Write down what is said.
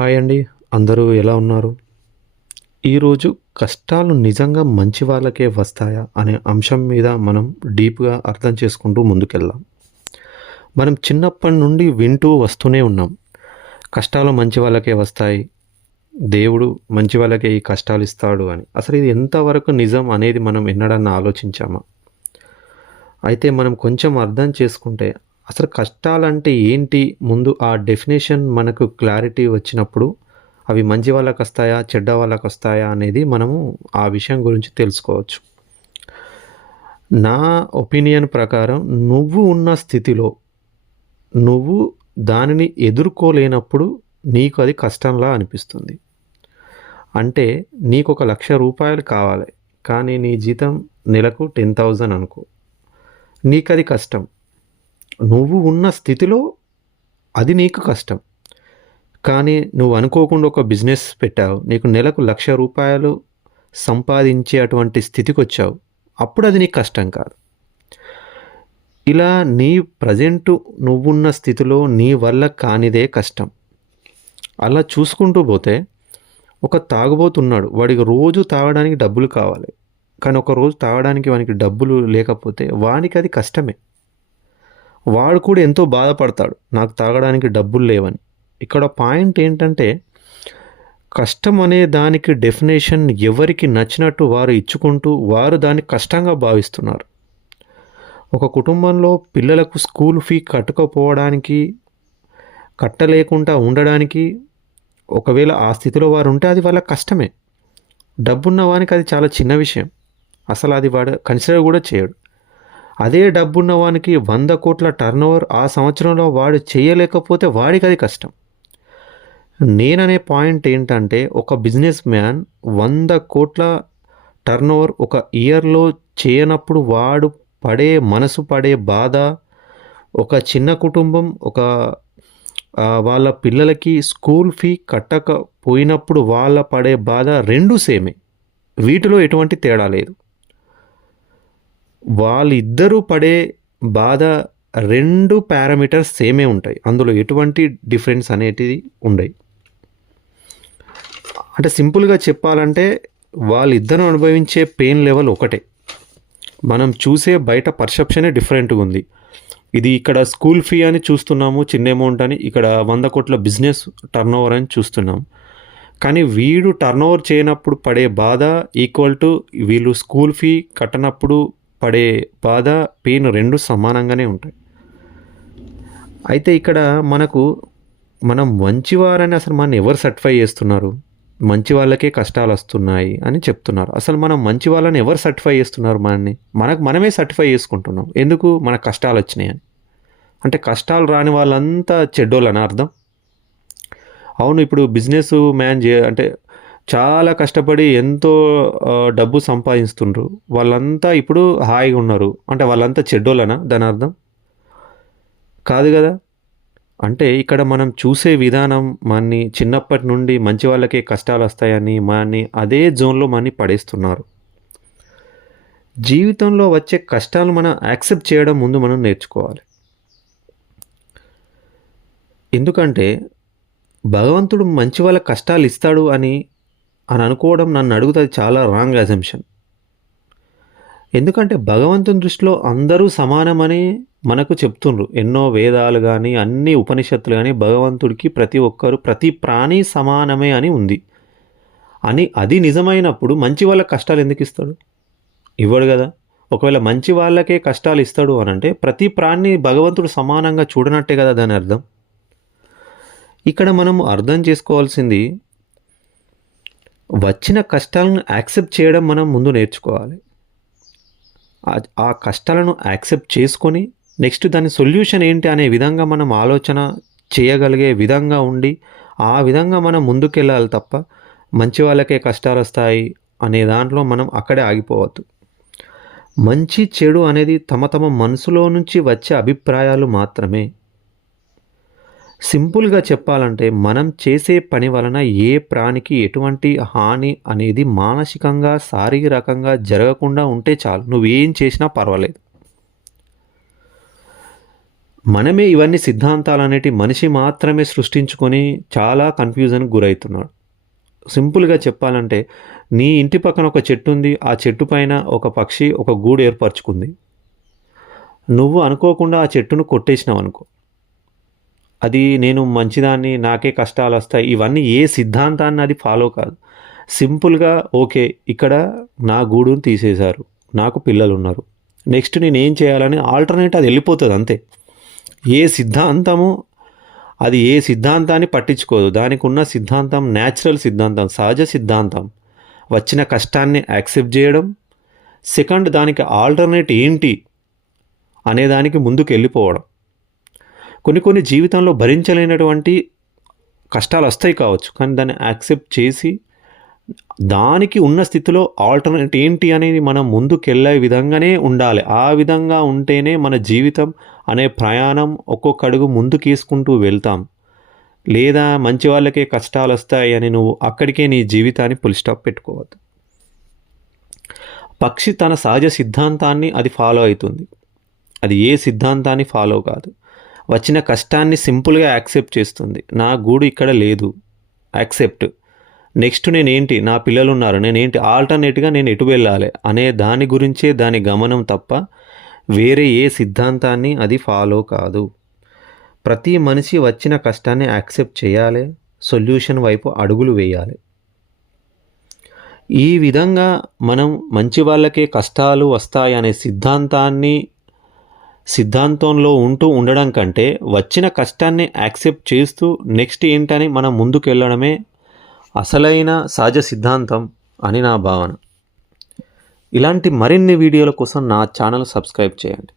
Hi అండి. అందరూ ఎలా ఉన్నారు? ఈరోజు కష్టాలు నిజంగా మంచి వాళ్ళకే వస్తాయా అనే అంశం మీద మనం డీప్‌గా అర్థం చేసుకుంటూ ముందుకెళ్దాం. మనం చిన్నప్పటి నుండి వింటూ వస్తూనే ఉన్నాం. కష్టాలు మంచి వాళ్ళకే వస్తాయి. దేవుడు మంచి వాళ్ళకే ఈ కష్టాలు ఇస్తాడు అని. అసలు ఇది ఎంతవరకు నిజం అనేది మనం ఎన్నడన్నా ఆలోచించామా? అయితే మనం కొంచెం అర్థం చేసుకుంటే అసలు కష్టాలంటే ఏంటి? ముందు ఆ డెఫినిషన్ మనకు క్లారిటీ వచ్చినప్పుడు అవి మంచి వాళ్ళకొస్తాయా? చెడ్డ వాళ్ళకొస్తాయా? అనేది మనము ఆ విషయం గురించి తెలుసుకోవచ్చు. నా ఒపీనియన్ ప్రకారం నువ్వు ఉన్న స్థితిలో నువ్వు దానిని ఎదుర్కోలేనప్పుడు నీకు అది కష్టంలా అనిపిస్తుంది. అంటే నీకొక 1,00,000 కావాలి. కానీ నీ జీతం నెలకు 10,000 అనుకో. నీకది కష్టం. నువ్వు ఉన్న స్థితిలో అది నీకు కష్టం. కానీ నువ్వు అనుకోకుండా ఒక బిజినెస్ పెట్టావు. నీకు నెలకు 1,00,000 సంపాదించే అటువంటి స్థితికొచ్చావు. అప్పుడు అది నీకు కష్టం కాదు. ఇలా నీ ప్రెజెంటు నువ్వున్న స్థితిలో నీ వల్ల కానిదే కష్టం. అలా చూసుకుంటూ పోతే ఒక తాగుబోతున్నాడు. వాడికి రోజు తాగడానికి డబ్బులు కావాలి. కానీ ఒకరోజు తాగడానికి వానికి డబ్బులు లేకపోతే వానికి అది కష్టమే. వాడు కూడా ఎంతో బాధపడతాడు. నాకు తాగడానికి డబ్బులు లేవని. ఇక్కడ పాయింట్ ఏంటంటే కష్టం అనే దానికి డెఫినేషన్ ఎవరికి నచ్చినట్టు వారు ఇచ్చుకుంటూ వారు దాన్ని కష్టంగా భావిస్తున్నారు. ఒక కుటుంబంలో పిల్లలకు స్కూల్ ఫీ కట్టకపోవడానికి, కట్టలేకుండా ఉండడానికి ఒకవేళ ఆ స్థితిలో వారు ఉంటే అది వాళ్ళ కష్టమే. డబ్బున్న వానికి అది చాలా చిన్న విషయం. అసలు అది వాడు కన్సిడర్ కూడా చేయడు. అదే డబ్బున్న వానికి 100 కోట్ల టర్నోవర్ ఆ సంవత్సరంలో వాడు చేయలేకపోతే వాడికి అది కష్టం. నేననే పాయింట్ ఏంటంటే ఒక బిజినెస్ మ్యాన్ 100 కోట్ల టర్నోవర్ ఒక ఇయర్లో చేయనప్పుడు వాడు మనసు పడే బాధ, ఒక చిన్న కుటుంబం వాళ్ళ పిల్లలకి స్కూల్ ఫీ కట్టకపోయినప్పుడు వాళ్ళ పడే బాధ రెండు సేమే. వీటిలో ఎటువంటి తేడా లేదు. వాళ్ళిద్దరూ పడే బాధ 2 పారామీటర్స్ సేమే ఉంటాయి. అందులో ఎటువంటి డిఫరెన్స్ అనేటిది ఉండయి. అంటే సింపుల్గా చెప్పాలంటే వాళ్ళిద్దరూ అనుభవించే పెయిన్ లెవెల్ ఒకటే. మనం చూసే బయట పర్సెప్షనే డిఫరెంట్గా ఉంది. ఇది ఇక్కడ స్కూల్ ఫీ అని చూస్తున్నాము, చిన్న అమౌంట్ అని. ఇక్కడ 100 కోట్ల బిజినెస్ టర్నోవర్ అని చూస్తున్నాం. కానీ వీడు టర్నోవర్ చేయనప్పుడు పడే బాధ ఈక్వల్ టు వీళ్ళు స్కూల్ ఫీ కట్టనప్పుడు పడే బాధ, పెయిన్ రెండు సమానంగానే ఉంటాయి. అయితే ఇక్కడ మనం మంచివారని అసలు మనం ఎవరు సర్టిఫై చేస్తున్నారు? మంచి వాళ్ళకే కష్టాలు వస్తున్నాయి అని చెప్తున్నారు. అసలు మనం మంచి వాళ్ళని ఎవరు సర్టిఫై చేస్తున్నారు? మనమే సర్టిఫై చేసుకుంటున్నాం. ఎందుకు? మనకు కష్టాలు వచ్చినాయని. అంటే కష్టాలు రాని వాళ్ళంతా చెడ్డోళ్ళని అర్థం. అవును, ఇప్పుడు బిజినెస్ మ్యాన్ అంటే చాలా కష్టపడి ఎంతో డబ్బు సంపాదిస్తుండ్రు. వాళ్ళంతా ఇప్పుడు హాయిగా ఉన్నారు. అంటే వాళ్ళంతా చెడ్డోళ్ళనా దాని అర్థం? కాదు కదా. అంటే ఇక్కడ మనం చూసే విధానం మనని చిన్నప్పటి నుండి మంచి వాళ్ళకే కష్టాలు వస్తాయని మనని అదే జోన్లో మనని పడేస్తున్నారు. జీవితంలో వచ్చే కష్టాలు మనం యాక్సెప్ట్ చేయడం ముందు మనం నేర్చుకోవాలి. ఎందుకంటే భగవంతుడు మంచి వాళ్ళ కష్టాలు ఇస్తాడు అని అనుకోవడం నన్ను అడుగుతుంది చాలా రాంగ్ అజంప్షన్. ఎందుకంటే భగవంతుని దృష్టిలో అందరూ సమానమని మనకు చెప్తుండ్రు. ఎన్నో వేదాలు కానీ అన్ని ఉపనిషత్తులు కానీ భగవంతుడికి ప్రతి ప్రాణి సమానమే అని ఉంది. అది నిజమైనప్పుడు మంచి వాళ్ళ కష్టాలు ఎందుకు ఇస్తాడు? ఇవ్వడు కదా. ఒకవేళ మంచి వాళ్ళకే కష్టాలు ఇస్తాడు అని అంటే ప్రతి ప్రాణిని భగవంతుడు సమానంగా చూడనట్టే కదా దాని అర్థం. ఇక్కడ మనం అర్థం చేసుకోవాల్సింది వచ్చిన కష్టాలను యాక్సెప్ట్ చేయడం మనం ముందు నేర్చుకోవాలి. ఆ కష్టాలను యాక్సెప్ట్ చేసుకొని నెక్స్ట్ దాని సొల్యూషన్ ఏంటి అనే విధంగా మనం ఆలోచన చేయగలిగే విధంగా ఉండి ఆ విధంగా మనం ముందుకెళ్ళాలి తప్ప మంచి వాళ్ళకే కష్టాలు వస్తాయి అనే దాంట్లో మనం అక్కడే ఆగిపోవద్దు. మంచి చెడు అనేది తమ మనసులో నుంచి వచ్చే అభిప్రాయాలు మాత్రమే. సింపుల్గా చెప్పాలంటే మనం చేసే పని వలన ఏ ప్రాణికి ఎటువంటి హాని అనేది మానసికంగా శారీరకంగా జరగకుండా ఉంటే చాలు. నువ్వేం చేసినా పర్వాలేదు. మనమే ఇవన్నీ సిద్ధాంతాలనేటివి మనిషి మాత్రమే సృష్టించుకొని చాలా కన్‌ఫ్యూజన్‌కి గురైతున్నాడు. సింపుల్‌గా చెప్పాలంటే, నీ ఇంటి పక్కన ఒక చెట్టు ఉంది. ఆ చెట్టు పైన ఒక పక్షి ఒక గూడు ఏర్పరచుకుంది. నువ్వు అనుకోకుండా ఆ చెట్టును కొట్టేసినావనుకో. అది నేను మంచిదాన్ని, నాకే కష్టాలొస్తాయి. ఇవన్నీ ఏ సిద్ధాంతాన్ని అది ఫాలో కాదు. సింపుల్‌గా ఓకే. ఇక్కడ నా గూడుని తీసేశారు. నాకు పిల్లలున్నారు. నెక్స్ట్ నేనేం చేయాలని ఆల్టర్‌నేట్ అది ఎళ్ళిపోతది అంతే. ఏ సిద్ధాంతము అది ఏ సిద్ధాంతాన్ని పట్టించుకోదు. దానికున్న సిద్ధాంతం న్యాచురల్ సిద్ధాంతం, సహజ సిద్ధాంతం. వచ్చిన కష్టాన్ని యాక్సెప్ట్ జేయడం. సెకండ్ దానికి ఆల్టర్‌నేట్ ఏంటి అనే దానికి ముందుకెళ్ళిపోవడం. కొన్ని జీవితంలో భరించలేనటువంటి కష్టాలొస్తాయి కావచ్చు. కానీ దాన్ని యాక్సెప్ట్ చేసి దానికి ఉన్న స్థితిలో ఆల్టర్‌నేట్ ఏంటి అనేది మనం ముందుకెళ్ళే విధంగానే ఉండాలి. ఆ విధంగా ఉంటేనే మన జీవితం అనే ప్రయాణం ఒక్కొక్క అడుగు ముందుకేసుకుంటూ వెళ్తాం. లేదా మంచి వాళ్ళకే కష్టాలొస్తాయి అని నువ్వు అక్కడికే నీ జీవితాన్ని ఫుల్ స్టాప్ పెట్టుకోవద్దు. పక్షి తన సహజ సిద్ధాంతాన్ని అది ఫాలో అయితుంది. అది ఏ సిద్ధాంతాన్ని ఫాలో కాదు. వచ్చిన కష్టాన్ని సింపుల్‌గా యాక్సెప్ట్ చేస్తుంది. నా గూడు ఇక్కడ లేదు. యాక్సెప్ట్. నెక్స్ట్ నేనేంటి? నా పిల్లలున్నారు. నేనేంటి? ఆల్టర్‌నేట్‌గా నేను ఎటు వెళ్ళాలి? అనే దాని గురించే దాని గమనం తప్ప వేరే ఏ సిద్ధాంతాన్ని అది ఫాలో కాదు. ప్రతి మనిషి వచ్చిన కష్టాన్ని యాక్సెప్ట్ చేయాలి. సొల్యూషన్ వైపు అడుగులు వేయాలి. ఈ విధంగా మనం మంచి వాళ్ళకే కష్టాలు వస్తాయనే సిద్ధాంతంలో ఉంటూ ఉండడం కంటే వచ్చిన కష్టాన్ని యాక్సెప్ట్ చేస్తూ నెక్స్ట్ ఏంటని మనం ముందుకెళ్ళడమే అసలైన సహజ సిద్ధాంతం అని నా భావన. ఇలాంటి మరిన్ని వీడియోల కోసం నా ఛానల్ సబ్స్క్రైబ్ చేయండి.